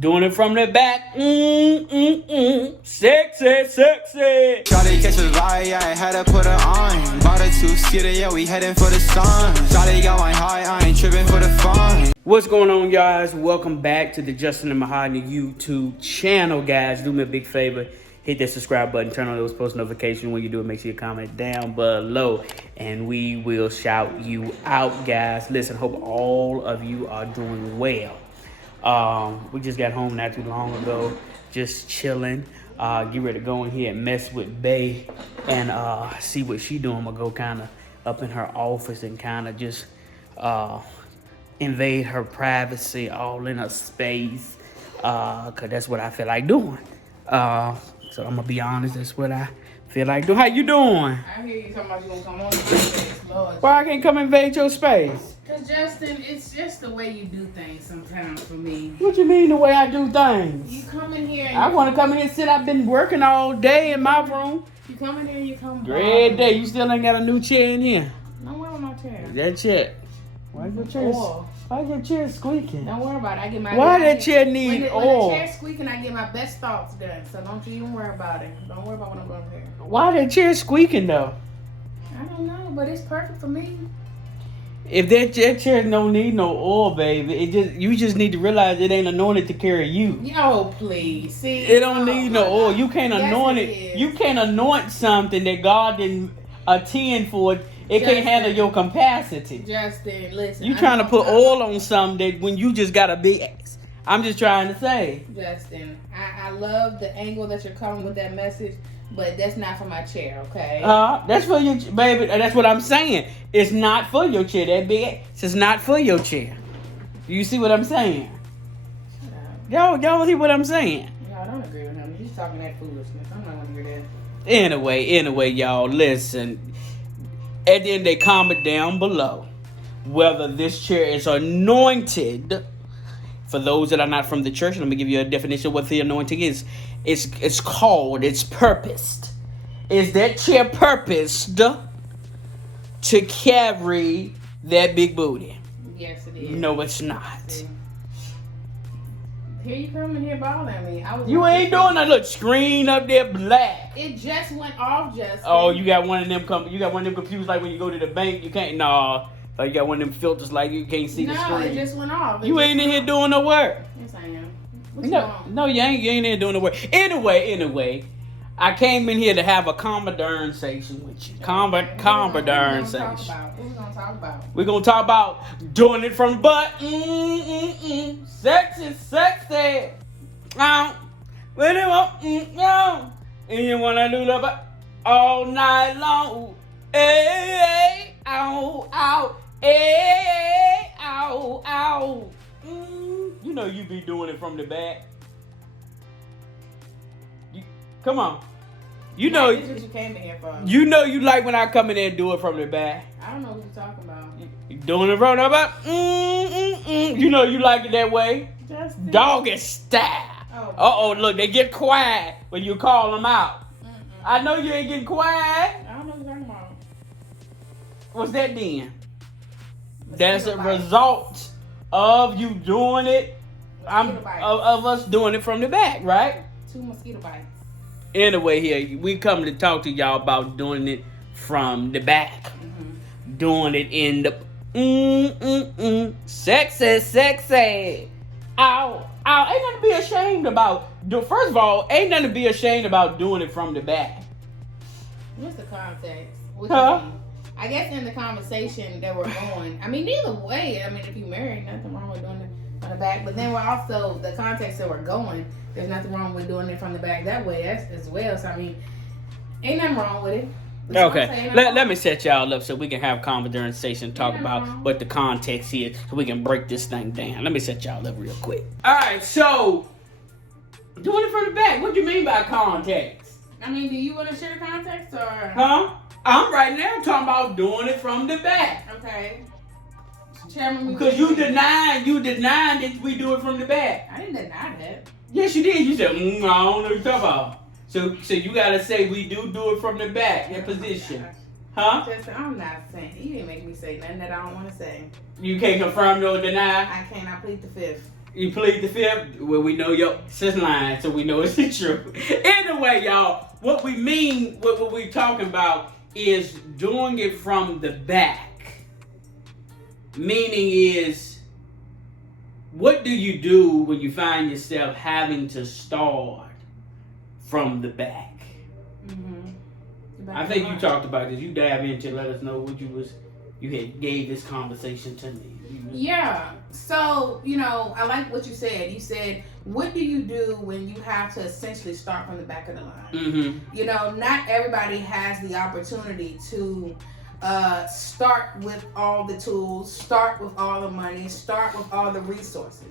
Doing it from the back. Sexy, sexy. Shawty catch a vibe, yeah, I had to put her on. Bought a two-seater, yeah, we heading for the sun. Shawty got my high, I ain't tripping for the fun. What's going on, guys? Welcome back to the Justin and MaHogany YouTube channel, guys. Do me a big favor. Hit that subscribe button. Turn on those post notifications. When you do it, make sure you comment down below. And we will shout you out, guys. Listen, hope all of you are doing well. We just got home not too long ago. Just chilling. Get ready to go in here and mess with Bae. And see what she doing. I'm going to go kind of up in her office and kind of just invade her privacy all in her space. Because that's what I feel like doing. So I'm gonna be honest, that's what I feel like doing. How you doing? I hear you talking about you gonna come on your space, Lord. Why I can't come invade your space? Cause Justin, it's just the way you do things sometimes for me. What you mean the way I do things? You come in here and I want to come in here and sit. I've been working all day in my room. You come in here and you come Great day. You still ain't got a new chair in here. Don't worry about my chair. That chair. Why your chair squeaking? Don't worry about it. I get my Why that chair need when oil? the chair's squeaking, I get my best thoughts done. So don't you even worry about it. Don't worry about what I'm going to do. Why that chair squeaking though? I don't know, but it's perfect for me. If that chair don't need no oil, baby, you just need to realize it ain't anointed to carry you. Yo, please. See, It don't need no oil. You can't Yes, anoint it it. is. You can't anoint something that God didn't attend for. It can't handle your capacity. Justin, listen. You trying to put oil on something that when you just got a big ass. I'm just trying to say. Justin, I love the angle that you're coming with that message, but that's not for my chair, okay? That's for your baby. That's what I'm saying. It's not for your chair. That big ass. It's just not for your chair. You see what I'm saying? Y'all see what I'm saying? No, I don't agree with him. He's talking that foolishness. I'm not gonna hear that. Anyway, y'all, listen. At the end, they comment down below whether this chair is anointed. For those that are not from the church, let me give you a definition of what the anointing is. It's purposed. Is that chair purposed to carry that big booty? Yes, it is. No, it's not. See? Here you come in here balling at me. You ain't doing that little screen up there black. It just went off, Justin. Oh, you got one of them confused like when you go to the bank, you can't you got one of them filters like you can't see the screen. No, it just went off. You ain't in here doing no work. Yes, I am. What's wrong? No, you ain't in here doing no work. Anyway, I came in here to have a conversation with you. Conversation. What we gonna talk about? We're gonna talk about doing it from the butt. Sexy. When you want, and you wanna do the butt all night long. Hey, ow, hey, ow. You know you be doing it from the back. Come on. You know. This is what you came in here for. You know you like when I come in there and do it from the back. I don't know what you're talking about. You doing it from the back. You know you like it that way. Justin. Doggy style. Oh. Look, they get quiet when you call them out. I know you ain't getting quiet. I don't know what you're talking about. What's that then? Mosquito That's a bites. result of you doing it. Mosquito bites. Of us doing it from the back, right? 2 mosquito bites. Anyway, here we come to talk to y'all about doing it from the back. Doing it in the sexy. Ow. Ain't nothing to be ashamed about. First of all, ain't nothing to be ashamed about doing it from the back. What's the context? What Huh? you mean? I guess in the conversation that we're going, I mean, either way, I mean, if you're married, nothing wrong with doing it from the back. But then we're also, the context that we're going, there's nothing wrong with doing it from the back that way as well. So, I mean, ain't nothing wrong with it. That's what I'm saying. Okay, let me set y'all up so we can have conversation, talk about what the context is, so we can break this thing down. Let me set y'all up real quick. All right, so doing it from the back. What do you mean by context? I mean, do you want to share the context or? Huh? I'm right now talking about doing it from the back. Okay. Chairman, Because you denied that we do it from the back. I didn't deny that. Yes, you did. You said, I don't know what you're talking about. So you gotta say we do it from the back, that position. Huh? Justin, I'm not saying, you didn't make me say nothing that I don't want to say. You can't confirm nor deny? I cannot plead the fifth. You plead the fifth? Well, we know your sis lying, so we know it's the truth. Anyway, y'all, what we mean, what we're talking about is doing it from the back. Meaning is, what do you do when you find yourself having to start from the back? I think you talked about this. You dive into, let us know what you had gave this conversation to me. Yeah. So, I like what you said. You said, what do you do when you have to essentially start from the back of the line? Not everybody has the opportunity to start with all the tools, start with all the money, start with all the resources.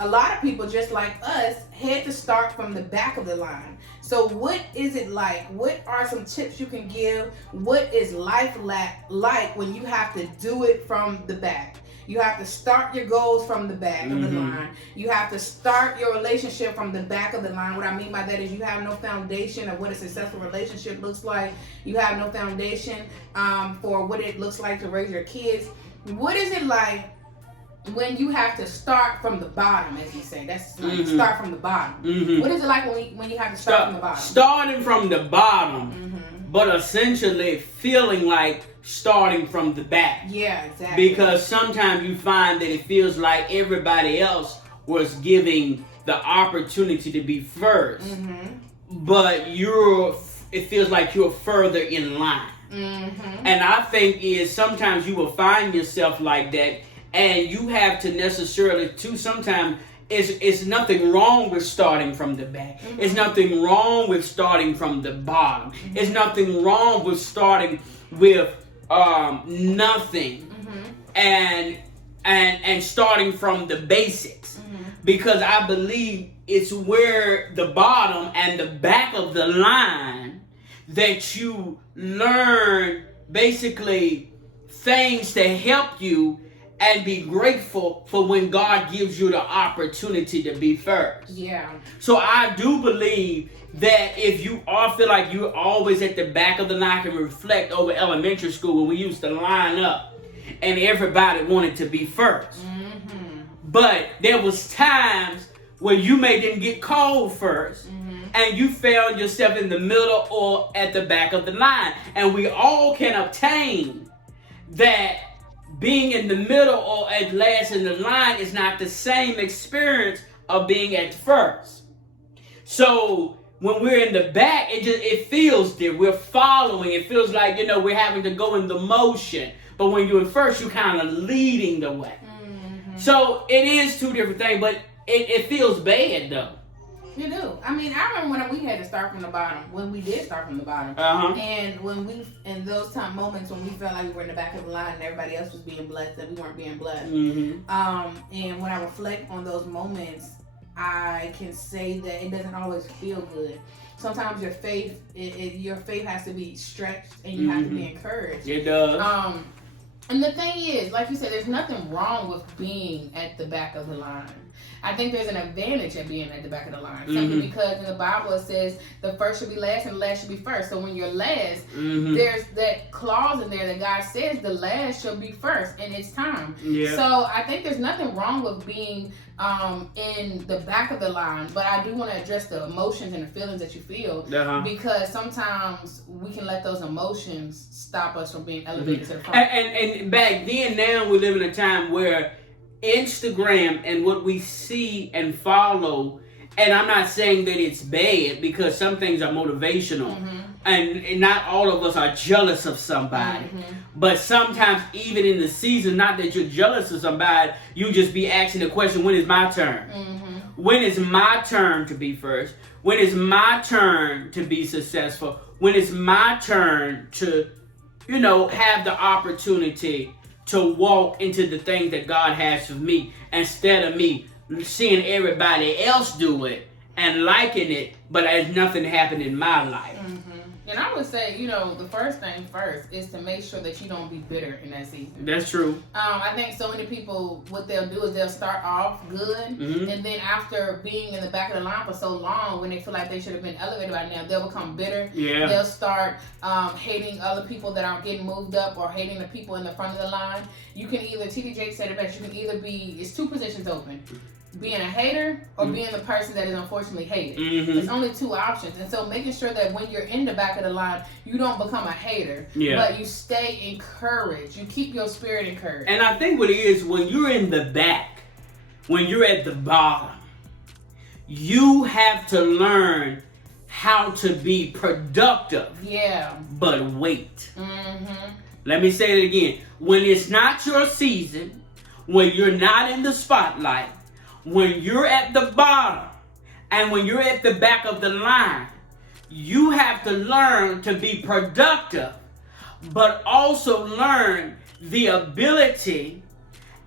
A lot of people, just like us, had to start from the back of the line. So what is it like? What are some tips you can give? What is life like when you have to do it from the back? You have to start your goals from the back of the line. You have to start your relationship from the back of the line. What I mean by that is you have no foundation of what a successful relationship looks like. You have no foundation for what it looks like to raise your kids. What is it like when you have to start from the bottom, as you say? That's like start from the bottom. What is it like when you have to start from the bottom? Starting from the bottom, but essentially feeling like starting from the back. Yeah, exactly. Because sometimes you find that it feels like everybody else was giving the opportunity to be first, but it feels like you're further in line. And I think sometimes you will find yourself like that, and you have to necessarily too. Sometimes it's nothing wrong with starting from the back. It's nothing wrong with starting from the bottom. It's nothing wrong with starting with nothing and starting from the basics, because I believe it's where the bottom and the back of the line that you learn basically things to help you and be grateful for when God gives you the opportunity to be first. Yeah. So I do believe that if you all feel like you're always at the back of the line, I can reflect over elementary school when we used to line up and everybody wanted to be first. But there was times where you didn't get called first, and you found yourself in the middle or at the back of the line. And we all can obtain that. Being in the middle or at last in the line is not the same experience of being at first. So when we're in the back, it feels different. We're following. It feels like, we're having to go in the motion. But when you're in first, you're kind of leading the way. So it is two different things, but it feels bad though. You do. I mean, I remember when we had to start from the bottom, when we did start from the bottom. And when in those moments when we felt like we were in the back of the line and everybody else was being blessed and we weren't being blessed. And when I reflect on those moments, I can say that it doesn't always feel good. Sometimes your faith has to be stretched and you have to be encouraged. It does. And the thing is, like you said, there's nothing wrong with being at the back of the line. I think there's an advantage in being at the back of the line. Simply because in the Bible it says the first should be last and the last should be first. So when you're last, there's that clause in there that God says the last shall be first in its time. Yeah. So I think there's nothing wrong with being in the back of the line. But I do want to address the emotions and the feelings that you feel. Because sometimes we can let those emotions stop us from being elevated to the front. And back then, now we live in a time where Instagram and what we see and follow, and I'm not saying that it's bad because some things are motivational, and not all of us are jealous of somebody, but sometimes even in the season, not that you're jealous of somebody, you just be asking the question, when is my turn? When is my turn to be first? When is my turn to be successful? When is my turn to, have the opportunity to walk into the things that God has for me, instead of me seeing everybody else do it and liking it, but there's nothing happening in my life. And I would say, the first thing first is to make sure that you don't be bitter in that season. That's true. I think so many people, what they'll do is they'll start off good, and then after being in the back of the line for so long, when they feel like they should have been elevated by now, they'll become bitter. Yeah. They'll start hating other people that aren't getting moved up, or hating the people in the front of the line. You can either, T.D. Jakes said it best, you can either it's two positions open. being a hater or being the person that is unfortunately hated. There's only two options. And so making sure that when you're in the back of the line, you don't become a hater, but you stay encouraged. You keep your spirit encouraged. And I think what it is, when you're in the back, when you're at the bottom, you have to learn how to be productive. But wait. Let me say it again. When it's not your season, when you're not in the spotlight, when you're at the bottom, and when you're at the back of the line, you have to learn to be productive, but also learn the ability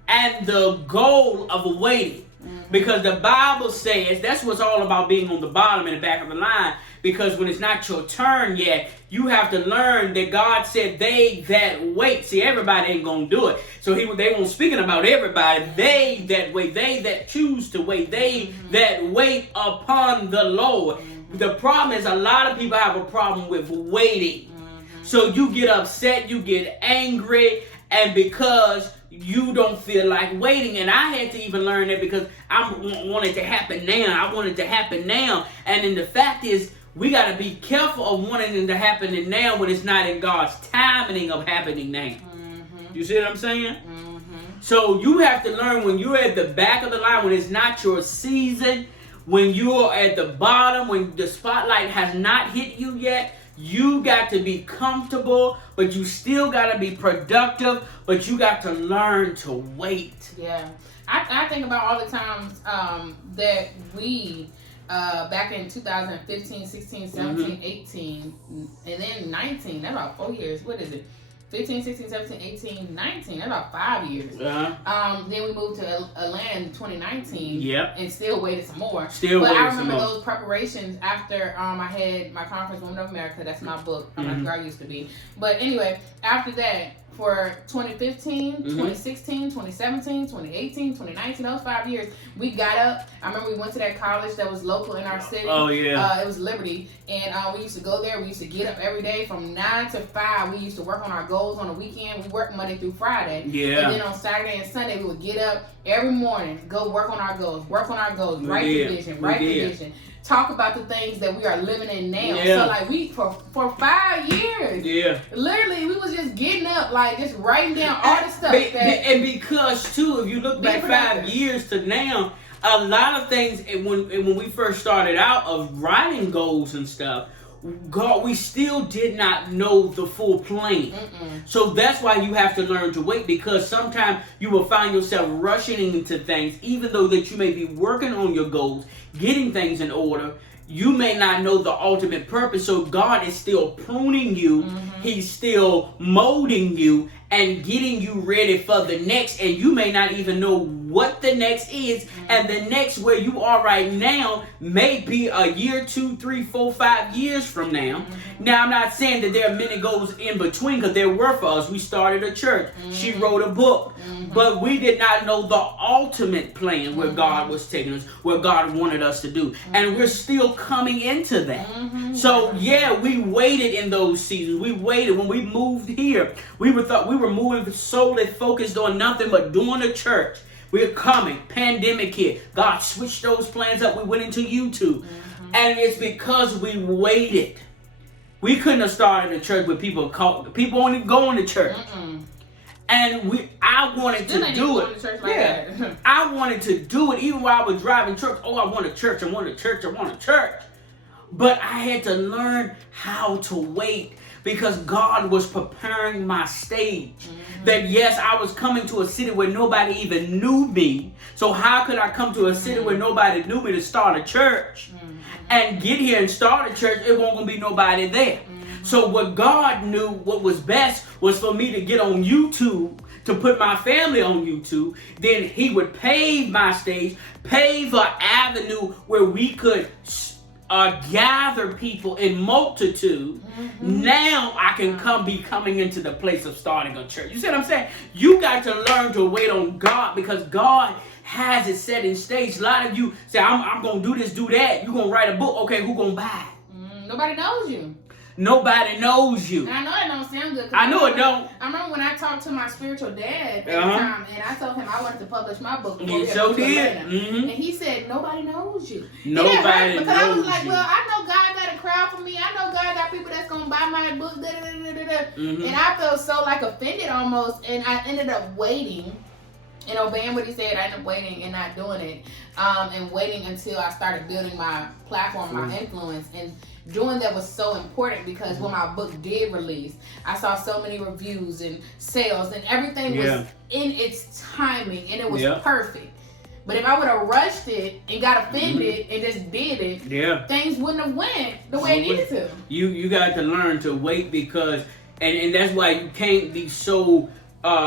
and the goal of waiting. Because the Bible says that's what's all about, being on the bottom and the back of the line. Because when it's not your turn yet, you have to learn that God said they that wait. See, everybody ain't going to do it. So they won't speaking about everybody. They that wait, they that choose to wait, they that wait upon the Lord. The problem is a lot of people have a problem with waiting. So you get upset, you get angry, and because you don't feel like waiting. And I had to even learn that because I want it to happen now. I want it to happen now. And then the fact is, we got to be careful of wanting it to happen now when it's not in God's timing of happening now. You see what I'm saying? So you have to learn when you're at the back of the line, when it's not your season, when you're at the bottom, when the spotlight has not hit you yet, you got to be comfortable, but you still got to be productive, but you got to learn to wait. Yeah. I think about all the times that we, back in 2015, 16, 17, 18, and then 19, that's about 4 years. What is it? 15, 16, 17, 18, 19. That's about 5 years. Then we moved to Atlanta in 2019. And still waited some more. But I remember those preparations after I had my conference, Women of America. That's my book. That's where I used to be. But anyway, after that, for 2015, 2016, 2017, 2018, 2019, those 5 years, we got up. I remember we went to that college that was local in our city. It was Liberty. And we used to go there. We used to get up every day from 9 to 5. We used to work on our goals on the weekend. We worked Monday through Friday. And then on Saturday and Sunday, we would get up every morning, go work on our goals, write the vision, talk about the things that we are living in now. So like we for 5 years, literally we was just getting up, like just writing down all the stuff. And because too, if you look back 5 years to now, a lot of things when we first started out of writing goals and stuff, God, we still did not know the full plan. So that's why you have to learn to wait, because sometimes you will find yourself rushing into things, even though that you may be working on your goals, getting things in order. You may not know the ultimate purpose. So God is still pruning you. He's still molding you and getting you ready for the next. And you may not even know what the next is. And the next where you are right now may be a year, 2, 3, 4, 5 years from now. Now, I'm not saying that there are many goals in between, because there were for us. We started a church. She wrote a book. But we did not know the ultimate plan where God was taking us, where God wanted us to do. And we're still coming into that. So yeah, we waited in those seasons. We waited when we moved here. We were moving solely focused on nothing but doing the church. We're coming. Pandemic hit. God switched those plans up. We went into YouTube. And it's because we waited. We couldn't have started a church with people only going to church. And I wanted to do it. I wanted to do it even while I was driving trucks. Oh, I want a church. I want a church. I want a church. But I had to learn how to wait, because God was preparing my stage. That yes, I was coming to a city where nobody even knew me. So how could I come to a city where nobody knew me to start a church? And get here and start a church, it won't gonna be nobody there. So what God knew what was best was for me to get on YouTube, to put my family on YouTube. Then he would pave my stage, pave an avenue where we could gather people in multitude. Now I can be coming into the place of starting a church. You see what I'm saying? You got to learn to wait on God, because God has it set in stage. A lot of you say, I'm going to do this, do that. You're going to write a book. Okay, who going to buy it? Nobody knows you. Nobody knows you. And I know it don't sound good. I know it don't. I remember when I talked to my spiritual dad at the time, and I told him I wanted to publish my book. You so did. And he said, nobody knows you. Nobody knows because I was like, you. well, I know God got a crowd for me. I know God got people that's going to buy my book. And I felt so like offended almost. And I ended up waiting and obeying what he said. I ended up waiting and not doing it. And waiting until I started building my platform, my influence. And doing that was so important because when my book did release, I saw so many reviews and sales and everything was in its timing and it was perfect. But if I would have rushed it and got offended and just did it, things wouldn't have went the way it needed to. You got to learn to wait because, and that's why you can't be so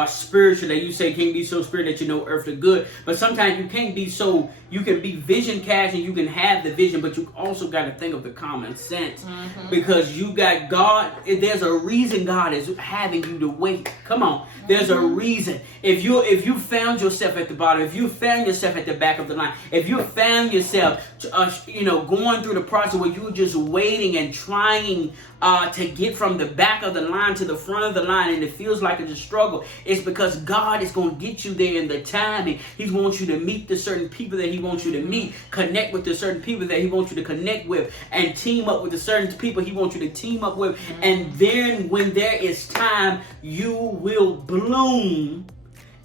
spiritual that you say can't be so spiritual that you know earthly good. But sometimes you can't be so, you can be vision cast and you can have the vision, but you also got to think of the common sense because you got God. There's a reason God is having you to wait. Come on, there's a reason. If you found yourself at the bottom, if you found yourself at the back of the line, if you found yourself going through the process where you're just waiting and trying to get from the back of the line to the front of the line and it feels like it's a struggle, it's because God is going to get you there in the timing. He wants you to meet the certain people that He wants you to meet, connect with the certain people that He wants you to connect with, and team up with the certain people He wants you to team up with. And then when there is time, you will bloom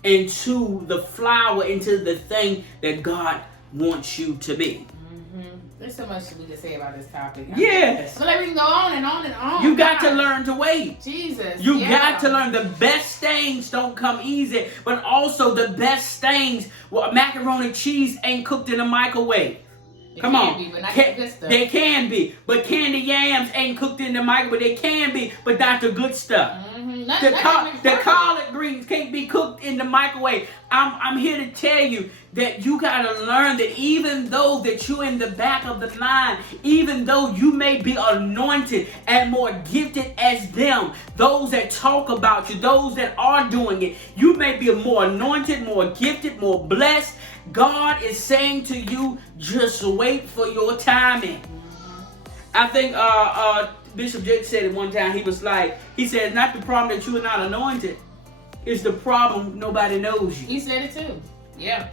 into the flower, into the thing that God wants you to be. There's so much we can say about this topic. Yes. So we can go on and on and on. You got to learn to wait. Jesus. You got to learn. The best things don't come easy, but also the best things, macaroni and cheese ain't cooked in a microwave. Come on. Be, but not the good stuff. They can be, but candy yams ain't cooked in the microwave. They can be, but not the good stuff. The collard greens can't be cooked in the microwave. I'm here to tell you that you got to learn that even though that you're in the back of the line, even though you may be anointed and more gifted as them, those that talk about you, those that are doing it, you may be more anointed, more gifted, more blessed. God is saying to you, just wait for your timing. I think Bishop Jake said it one time. He said, it's not the problem that you are not anointed. It's the problem nobody knows you. He said it too. Yeah.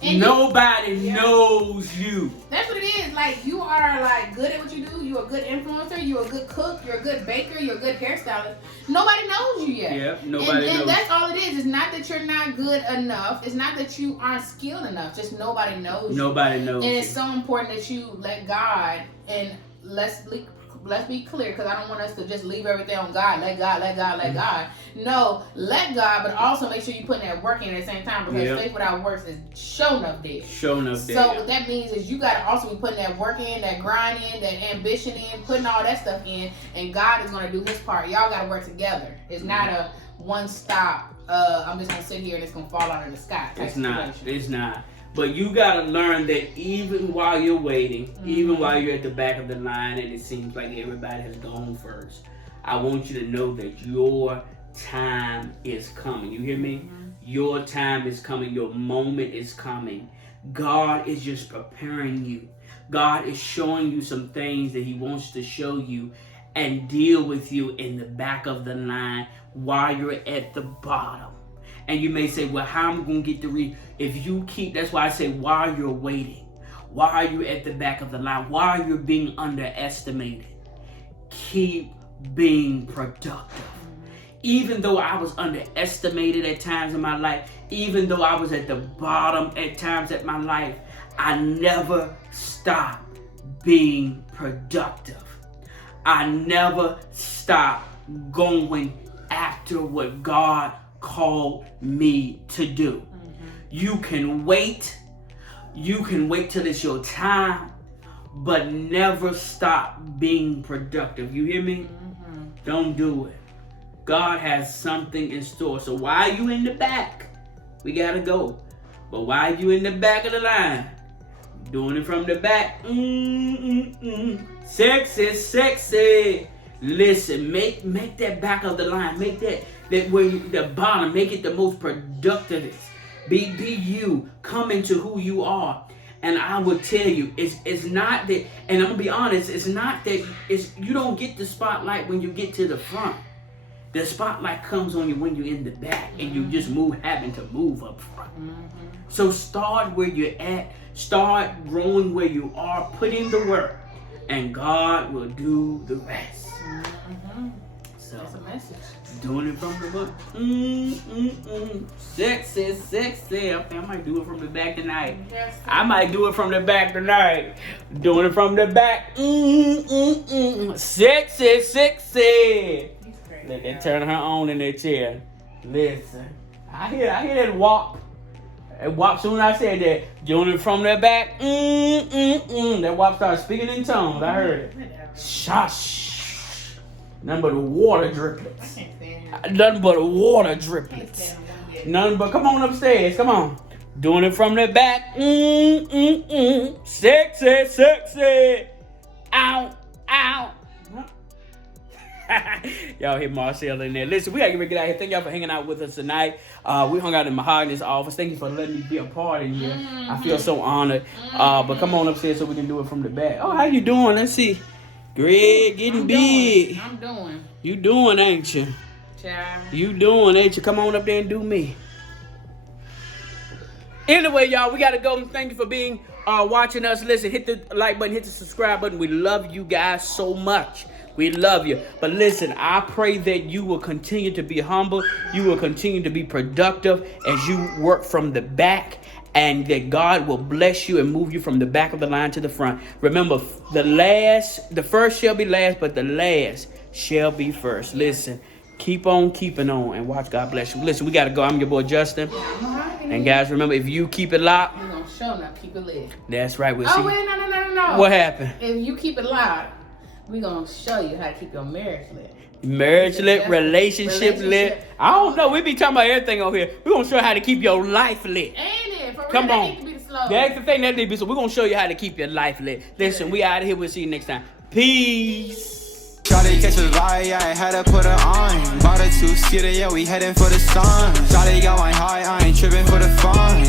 And nobody knows you. That's what it is. Like, you are like good at what you do. You're a good influencer. You're a good cook. You're a good baker. You're a good hairstylist. Nobody knows you yet. Yeah, nobody knows. And that's all it is. It's not that you're not good enough. It's not that you aren't skilled enough. Just nobody knows you. Nobody knows. And it's so important that you let God, and let's be clear, because I don't want us to just leave everything on God. Let God, let God, let God. No, let God, but also make sure you put that work in at the same time, because faith without works is shown up dead. Shown up dead. So what that means is you got to also be putting that work in, that grind in, that ambition in, putting all that stuff in, and God is going to do His part. Y'all got to work together. It's not a one stop, I'm just going to sit here and it's going to fall out of the sky. It's not. It's not. But you got to learn that even while you're waiting, even while you're at the back of the line and it seems like everybody has gone first, I want you to know that your time is coming. You hear me? Your time is coming. Your moment is coming. God is just preparing you. God is showing you some things that He wants to show you and deal with you in the back of the line while you're at the bottom. And you may say, well, how am I going to get the if you keep, that's why I say while you're waiting, while you're at the back of the line, while you're being underestimated, keep being productive. Even though I was underestimated at times in my life, even though I was at the bottom at times in my life, I never stopped being productive. I never stopped going after what God called me to do. You can wait till it's your time, but never stop being productive. You hear me? Don't do it. God has something in store. So while you in the back, we gotta go. But while you in the back of the line, doing it from the back, sexy. Listen, make that back of the line, make that where the bottom, make it the most productive. Be you, come into who you are, And I will tell you, it's not that, and I'm gonna be honest, it's not that you don't get the spotlight when you get to the front. The spotlight comes on you when you're in the back and you just having to move up front. So start where you're at, start growing where you are, put in the work, and God will do the rest. So that's a message. Doing it from the book. Sexy, sexy. I think I might do it from the back tonight. I might do it from the back tonight. Doing it from the back. Sexy, sexy. Let that turn her on in that chair. Listen, I hear that walk. That walk. Soon as I said that, doing it from the back. That walk started speaking in tongues. I heard it. Shush. Nothing but water driplets. Nothing but water driplets. Nothing but, come on upstairs. Come on. Doing it from the back. Sexy, sexy. Ow, ow. Y'all hear Marcel in there. Listen, we gotta get out here. Thank y'all for hanging out with us tonight. We hung out in MaHogany's office. Thank you for letting me be a part in here. I feel so honored. But come on upstairs so we can do it from the back. Oh, how you doing? Let's see. Greg, getting big. I'm doing. You doing, ain't you? Child. You doing, ain't you? Come on up there and do me. Anyway, y'all, we gotta go. Thank you for being watching us. Listen, hit the like button, hit the subscribe button. We love you guys so much. We love you. But listen, I pray that you will continue to be humble. You will continue to be productive as you work from the back. And that God will bless you and move you from the back of the line to the front. Remember, the first shall be last, but the last shall be first. Listen, keep on keeping on and watch God bless you. Listen, we got to go. I'm your boy, Justin. And guys, remember, if you keep it locked. We're going to show now, keep it lit. That's right. We'll see. Oh, wait, no. What happened? If you keep it locked, we're going to show you how to keep your marriage lit. Marriage lit, relationship lit. I don't know. We be talking about everything on here. We're going to show you how to keep your life lit. Ain't it? For real, Come that on. need to be the slogan. That's the thing that need to be. So we're going to show you how to keep your life lit. Listen, we out of here. We'll see you next time. Peace. Shawty catch a vibe, yeah, I had to put her on. Bought a two-seater, yeah, we heading for the sun. Shawty got my high, I ain't tripping for the fun.